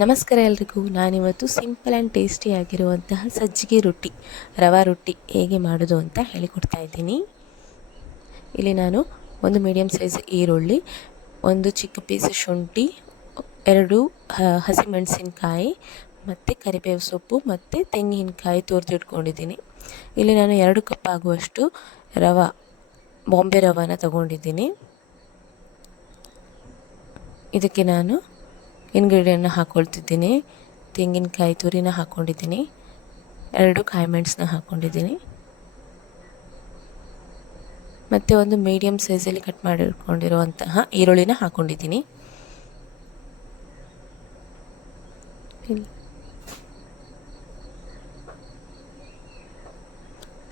ನಮಸ್ಕಾರ ಎಲ್ರಿಗೂ. ನಾನಿವತ್ತು ಸಿಂಪಲ್ ಆ್ಯಂಡ್ ಟೇಸ್ಟಿಯಾಗಿರುವಂತಹ ಸಜ್ಜಿಗೆ ರೊಟ್ಟಿ, ರವಾ ರೊಟ್ಟಿ ಹೇಗೆ ಮಾಡೋದು ಅಂತ ಹೇಳಿಕೊಡ್ತಾ ಇದ್ದೀನಿ. ಇಲ್ಲಿ ನಾನು ಒಂದು ಮೀಡಿಯಮ್ ಸೈಜ್ ಈರುಳ್ಳಿ, ಒಂದು ಚಿಕ್ಕ ಪೀಸ್ ಶುಂಠಿ, 2 ಹಸಿಮೆಣಸಿನಕಾಯಿ ಮತ್ತು ಕರಿಬೇವು ಸೊಪ್ಪು ಮತ್ತು ತೆಂಗಿನಕಾಯಿ ತುರಿದಿಟ್ಕೊಂಡಿದ್ದೀನಿ. ಇಲ್ಲಿ ನಾನು 2 ಕಪ್ ಆಗುವಷ್ಟು ರವಾ, ಬಾಂಬೆ ರವಾನ ತಗೊಂಡಿದ್ದೀನಿ. ಇದಕ್ಕೆ ನಾನು ಇಂಗ್ರೀಡಿಯೆಂಟ್ನ ಹಾಕ್ಕೊಳ್ತಿದ್ದೀನಿ. ತೆಂಗಿನಕಾಯಿ ತುರಿನ ಹಾಕ್ಕೊಂಡಿದ್ದೀನಿ, 2 ಕಾಯಿ ಮೆಣಸನ್ನ ಹಾಕ್ಕೊಂಡಿದ್ದೀನಿ ಮತ್ತು ಒಂದು ಮೀಡಿಯಮ್ ಸೈಜಲ್ಲಿ ಕಟ್ ಮಾಡಿಟ್ಕೊಂಡಿರುವಂತಹ ಈರುಳ್ಳಿನ ಹಾಕ್ಕೊಂಡಿದ್ದೀನಿ.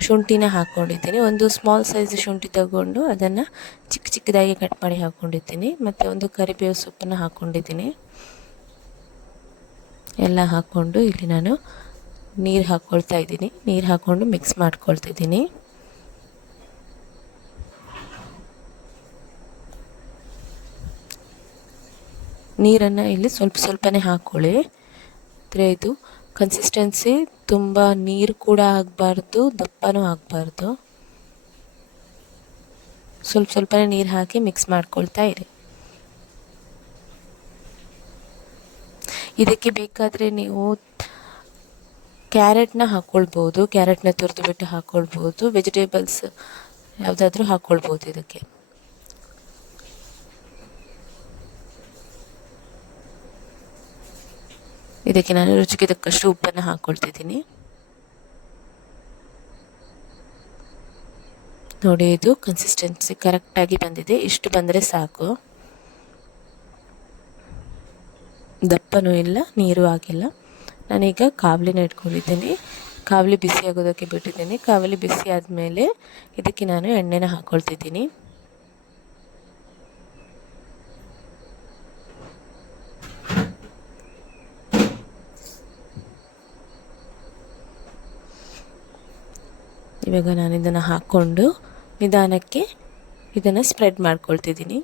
ಶುಂಠಿನ ಹಾಕ್ಕೊಂಡಿದ್ದೀನಿ. ಒಂದು ಸ್ಮಾಲ್ ಸೈಜ್ ಶುಂಠಿ ತಗೊಂಡು ಅದನ್ನು ಚಿಕ್ಕ ಚಿಕ್ಕದಾಗಿ ಕಟ್ ಮಾಡಿ ಹಾಕ್ಕೊಂಡಿದ್ದೀನಿ ಮತ್ತು ಒಂದು ಕರಿಬೇವು ಸೊಪ್ಪನ್ನು ಹಾಕ್ಕೊಂಡಿದ್ದೀನಿ. ಎಲ್ಲ ಹಾಕ್ಕೊಂಡು ಇಲ್ಲಿ ನಾನು ನೀರು ಹಾಕ್ಕೊಳ್ತಾ ಇದ್ದೀನಿ. ನೀರು ಹಾಕ್ಕೊಂಡು ಮಿಕ್ಸ್ ಮಾಡ್ಕೊಳ್ತಿದ್ದೀನಿ. ನೀರನ್ನು ಇಲ್ಲಿ ಸ್ವಲ್ಪ ಸ್ವಲ್ಪನೇ ಹಾಕ್ಕೊಳ್ಳಿ. ಅಂದರೆ ಇದು ಕನ್ಸಿಸ್ಟೆನ್ಸಿ ತುಂಬ ನೀರು ಕೂಡ ಆಗಬಾರ್ದು, ದಪ್ಪನೂ ಆಗಬಾರ್ದು. ಸ್ವಲ್ಪ ಸ್ವಲ್ಪನೇ ನೀರು ಹಾಕಿ ಮಿಕ್ಸ್ ಮಾಡ್ಕೊಳ್ತಾ ಇರಿ. ಇದಕ್ಕೆ ಬೇಕಾದರೆ ನೀವು ಕ್ಯಾರೆಟ್ನ ಹಾಕ್ಕೊಳ್ಬೋದು, ಕ್ಯಾರೆಟ್ನ ತುರಿದು ಬಿಟ್ಟು ಹಾಕ್ಕೊಳ್ಬೋದು, ವೆಜಿಟೇಬಲ್ಸ್ ಯಾವುದಾದ್ರೂ ಹಾಕ್ಕೊಳ್ಬೋದು. ಇದಕ್ಕೆ ನಾನು ರುಚಿಗೆ ತಕ್ಕಷ್ಟು ಉಪ್ಪನ್ನು ಹಾಕ್ಕೊಳ್ತಿದ್ದೀನಿ. ನೋಡಿ, ಇದು ಕನ್ಸಿಸ್ಟೆನ್ಸಿ ಕರೆಕ್ಟಾಗಿ ಬಂದಿದೆ. ಇಷ್ಟು ಬಂದರೆ ಸಾಕು. ದಪ್ಪನೂ ಇಲ್ಲ, ನೀರು ಆಗಿಲ್ಲ. ನಾನೀಗ ಕಾವಲಿನ ಇಟ್ಕೊಂಡಿದ್ದೀನಿ. ಕಾವಲಿ ಬಿಸಿ ಆಗೋದಕ್ಕೆ ಬಿಟ್ಟಿದ್ದೀನಿ. ಕಾವಲಿ ಬಿಸಿ ಆದಮೇಲೆ ಇದಕ್ಕೆ ನಾನು ಎಣ್ಣೆನ ಹಾಕ್ಕೊಳ್ತಿದ್ದೀನಿ. ಇವಾಗ ನಾನು ಇದನ್ನು ಹಾಕ್ಕೊಂಡು ನಿಧಾನಕ್ಕೆ ಇದನ್ನು ಸ್ಪ್ರೆಡ್ ಮಾಡ್ಕೊಳ್ತಿದ್ದೀನಿ.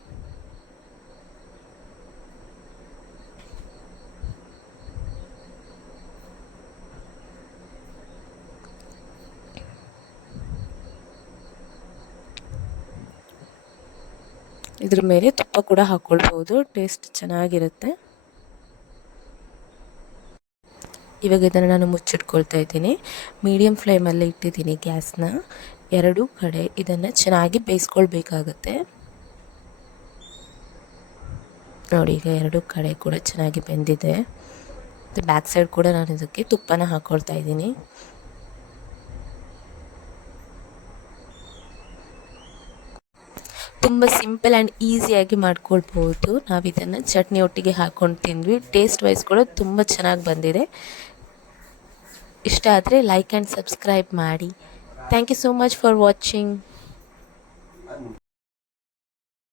ಇದ್ರ ಮೇಲೆ ತುಪ್ಪ ಕೂಡ ಹಾಕ್ಕೊಳ್ಬೋದು, ಟೇಸ್ಟ್ ಚೆನ್ನಾಗಿರುತ್ತೆ. ಇವಾಗ ಇದನ್ನು ನಾನು ಮುಚ್ಚಿಟ್ಕೊಳ್ತಾ ಇದ್ದೀನಿ. ಮೀಡಿಯಮ್ ಫ್ಲೇಮಲ್ಲಿ ಇಟ್ಟಿದ್ದೀನಿ ಗ್ಯಾಸ್ನ. 2 ಕಡೆ ಇದನ್ನು ಚೆನ್ನಾಗಿ ಬೇಯಿಸ್ಕೊಳ್ಬೇಕಾಗತ್ತೆ. ನೋಡಿ, ಈಗ 2 ಕಡೆ ಕೂಡ ಚೆನ್ನಾಗಿ ಬೆಂದಿದೆ. ಮತ್ತು ಬ್ಯಾಕ್ ಸೈಡ್ ಕೂಡ ನಾನು ಇದಕ್ಕೆ ತುಪ್ಪನ ಹಾಕ್ಕೊಳ್ತಾ ಇದ್ದೀನಿ. ತುಂಬ ಸಿಂಪಲ್ ಆ್ಯಂಡ್ ಈಸಿಯಾಗಿ ಮಾಡ್ಕೊಳ್ಬೋದು. ನಾವು ಇದನ್ನು ಚಟ್ನಿ ಒಟ್ಟಿಗೆ ಹಾಕ್ಕೊಂಡು ತಿಂದ್ವಿ. ಟೇಸ್ಟ್ ವೈಸ್ ಕೂಡ ತುಂಬ ಚೆನ್ನಾಗಿ ಬಂದಿದೆ. ಇಷ್ಟ ಆದರೆ ಲೈಕ್ ಆ್ಯಂಡ್ ಸಬ್ಸ್ಕ್ರೈಬ್ ಮಾಡಿ. Thank you so much for watching.